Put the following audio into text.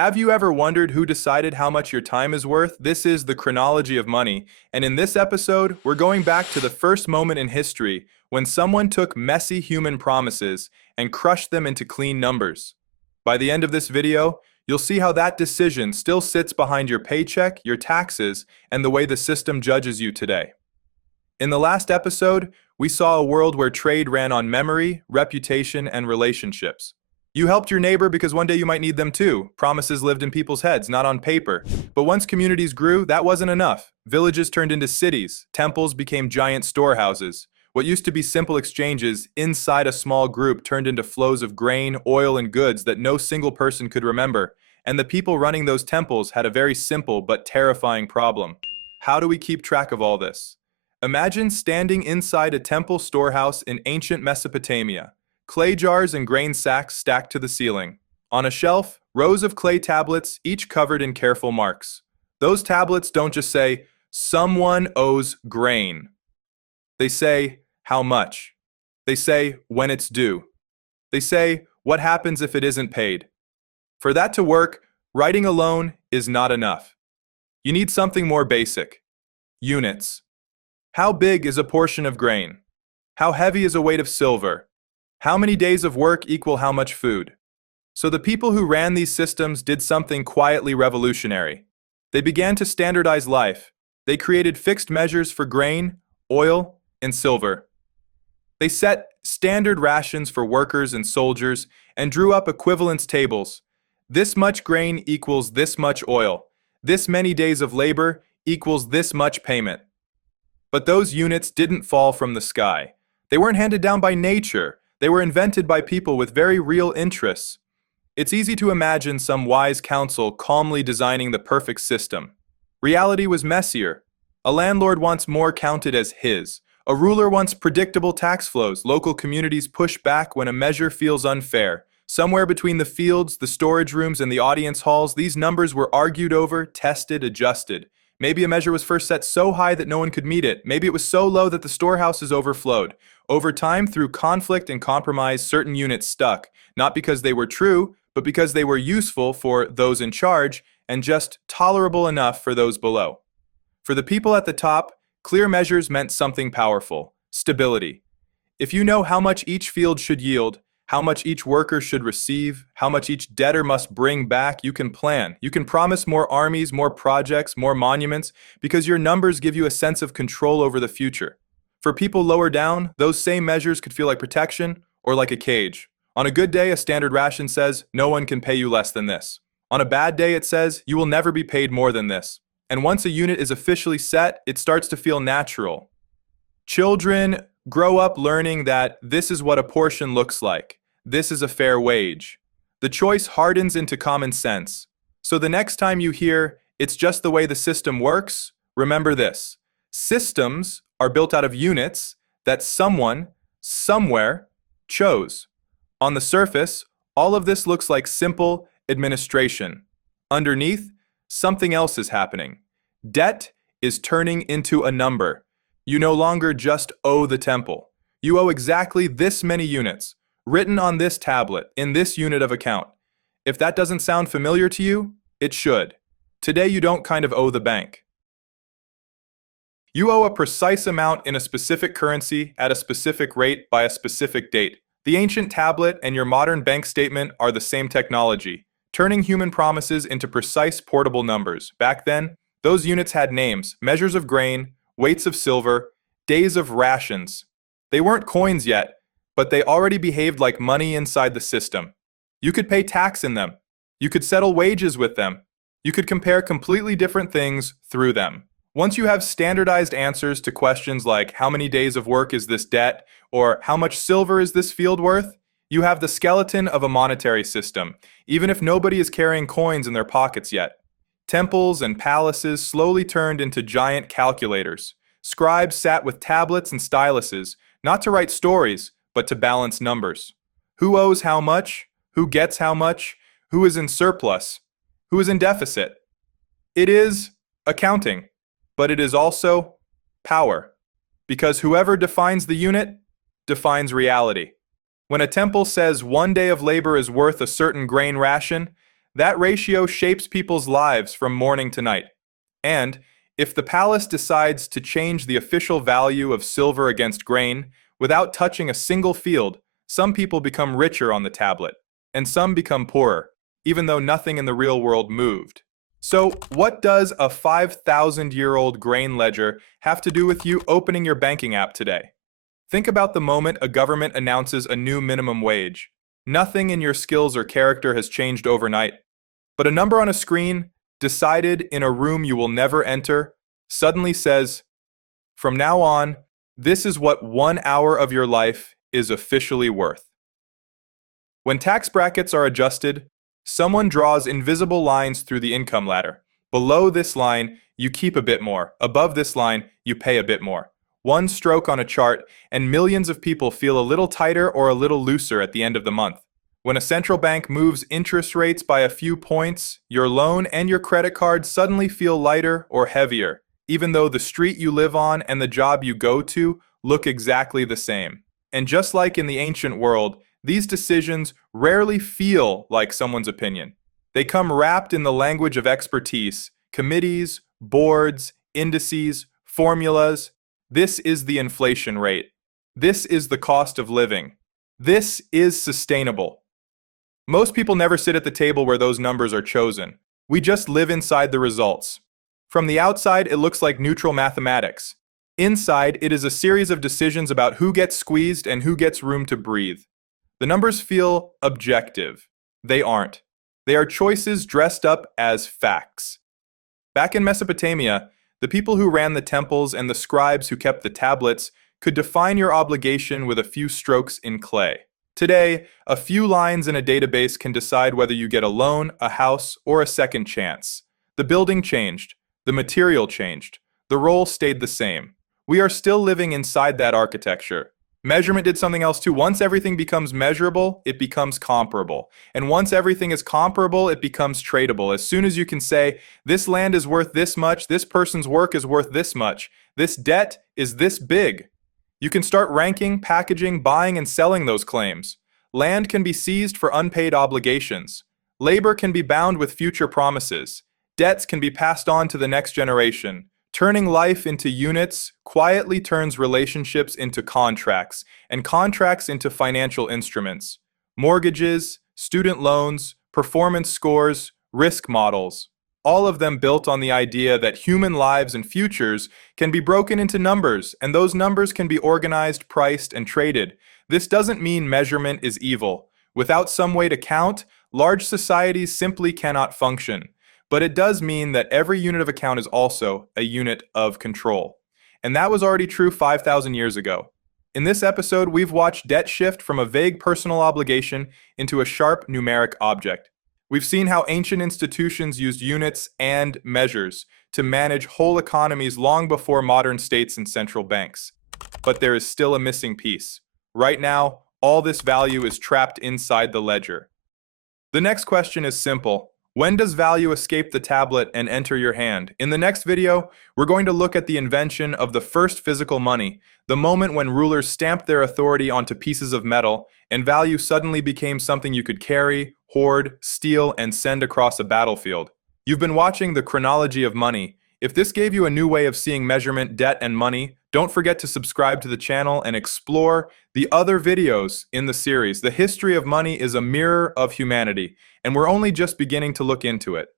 Have you ever wondered who decided how much your time is worth? This is the chronology of money, and in this episode, we're going back to the first moment in history when someone took messy human promises and crushed them into clean numbers. By the end of this video, you'll see how that decision still sits behind your paycheck, your taxes, and the way the system judges you today. In the last episode, we saw a world where trade ran on memory, reputation, and relationships. You helped your neighbor because one day you might need them too. Promises lived in people's heads, not on paper. But once communities grew, that wasn't enough. Villages turned into cities. Temples became giant storehouses. What used to be simple exchanges inside a small group turned into flows of grain, oil, and goods that no single person could remember. And the people running those temples had a very simple but terrifying problem. How do we keep track of all this? Imagine standing inside a temple storehouse in ancient Mesopotamia. Clay jars and grain sacks stacked to the ceiling. On a shelf, rows of clay tablets, each covered in careful marks. Those tablets don't just say, "Someone owes grain." They say, "How much?" They say, "When it's due." They say, "What happens if it isn't paid?" For that to work, writing alone is not enough. You need something more basic. Units. How big is a portion of grain? How heavy is a weight of silver? How many days of work equal how much food? So the people who ran these systems did something quietly revolutionary. They began to standardize life. They created fixed measures for grain, oil, and silver. They set standard rations for workers and soldiers and drew up equivalence tables. This much grain equals this much oil. This many days of labor equals this much payment. But those units didn't fall from the sky. They weren't handed down by nature. They were invented by people with very real interests. It's easy to imagine some wise council calmly designing the perfect system. Reality was messier. A landlord wants more counted as his. A ruler wants predictable tax flows. Local communities push back when a measure feels unfair. Somewhere between the fields, the storage rooms, and the audience halls, these numbers were argued over, tested, adjusted. Maybe a measure was first set so high that no one could meet it. Maybe it was so low that the storehouses overflowed. Over time, through conflict and compromise, certain units stuck, not because they were true, but because they were useful for those in charge and just tolerable enough for those below. For the people at the top, clear measures meant something powerful: stability. If you know how much each field should yield, how much each worker should receive, how much each debtor must bring back, you can plan. You can promise more armies, more projects, more monuments, because your numbers give you a sense of control over the future. For people lower down, those same measures could feel like protection or like a cage. On a good day, a standard ration says, "No one can pay you less than this." On a bad day, it says, "You will never be paid more than this." And once a unit is officially set, it starts to feel natural. Children grow up learning that this is what a portion looks like. This is a fair wage. The choice hardens into common sense. So the next time you hear, "It's just the way the system works," remember this: systems are built out of units that someone, somewhere, chose. On the surface, all of this looks like simple administration. Underneath, something else is happening. Debt is turning into a number. You no longer just owe the temple. You owe exactly this many units, written on this tablet, in this unit of account. If that doesn't sound familiar to you, it should. Today you don't kind of owe the bank. You owe a precise amount in a specific currency at a specific rate by a specific date. The ancient tablet and your modern bank statement are the same technology, turning human promises into precise portable numbers. Back then, those units had names: measures of grain, weights of silver, days of rations. They weren't coins yet, but they already behaved like money inside the system. You could pay tax in them. You could settle wages with them. You could compare completely different things through them. Once you have standardized answers to questions like how many days of work is this debt, or how much silver is this field worth, you have the skeleton of a monetary system, even if nobody is carrying coins in their pockets yet. Temples and palaces slowly turned into giant calculators. Scribes sat with tablets and styluses, not to write stories, but to balance numbers. Who owes how much? Who gets how much? Who is in surplus? Who is in deficit? It is accounting, but it is also power, because whoever defines the unit defines reality. When a temple says one day of labor is worth a certain grain ration, That ratio shapes people's lives from morning to night. And if the palace decides to change the official value of silver against grain without touching a single field, some people become richer on the tablet, and some become poorer, even though nothing in the real world moved. So, what does a 5,000-year-old grain ledger have to do with you opening your banking app today? Think about the moment a government announces a new minimum wage. Nothing in your skills or character has changed overnight, but a number on a screen, decided in a room you will never enter, suddenly says, from now on, this is what 1 hour of your life is officially worth. When tax brackets are adjusted, someone draws invisible lines through the income ladder. Below this line, you keep a bit more. Above this line, you pay a bit more. One stroke on a chart, and millions of people feel a little tighter or a little looser at the end of the month. When a central bank moves interest rates by a few points, your loan and your credit card suddenly feel lighter or heavier, even though the street you live on and the job you go to look exactly the same. And just like in the ancient world, these decisions rarely feel like someone's opinion. They come wrapped in the language of expertise, committees, boards, indices, formulas. This is the inflation rate. This is the cost of living. This is sustainable. Most people never sit at the table where those numbers are chosen. We just live inside the results. From the outside, it looks like neutral mathematics. Inside, it is a series of decisions about who gets squeezed and who gets room to breathe. The numbers feel objective. They aren't. They are choices dressed up as facts. Back in Mesopotamia, the people who ran the temples and the scribes who kept the tablets could define your obligation with a few strokes in clay. Today, a few lines in a database can decide whether you get a loan, a house, or a second chance. The building changed. The material changed. The role stayed the same. We are still living inside that architecture. Measurement did something else too. Once everything becomes measurable, it becomes comparable. And once everything is comparable, it becomes tradable. As soon as you can say, this land is worth this much, this person's work is worth this much, this debt is this big, you can start ranking, packaging, buying, and selling those claims. Land can be seized for unpaid obligations. Labor can be bound with future promises. Debts can be passed on to the next generation. Turning life into units quietly turns relationships into contracts, and contracts into financial instruments. Mortgages, student loans, performance scores, risk models. All of them built on the idea that human lives and futures can be broken into numbers, and those numbers can be organized, priced, and traded. This doesn't mean measurement is evil. Without some way to count, large societies simply cannot function. But it does mean that every unit of account is also a unit of control. And that was already true 5,000 years ago. In this episode, we've watched debt shift from a vague personal obligation into a sharp numeric object. We've seen how ancient institutions used units and measures to manage whole economies long before modern states and central banks. But there is still a missing piece. Right now, all this value is trapped inside the ledger. The next question is simple. When does value escape the tablet and enter your hand? In the next video, we're going to look at the invention of the first physical money, the moment when rulers stamped their authority onto pieces of metal, and value suddenly became something you could carry, hoard, steal, and send across a battlefield. You've been watching the Chronology of Money. If this gave you a new way of seeing measurement, debt, and money, don't forget to subscribe to the channel and explore the other videos in the series. The history of money is a mirror of humanity, and we're only just beginning to look into it.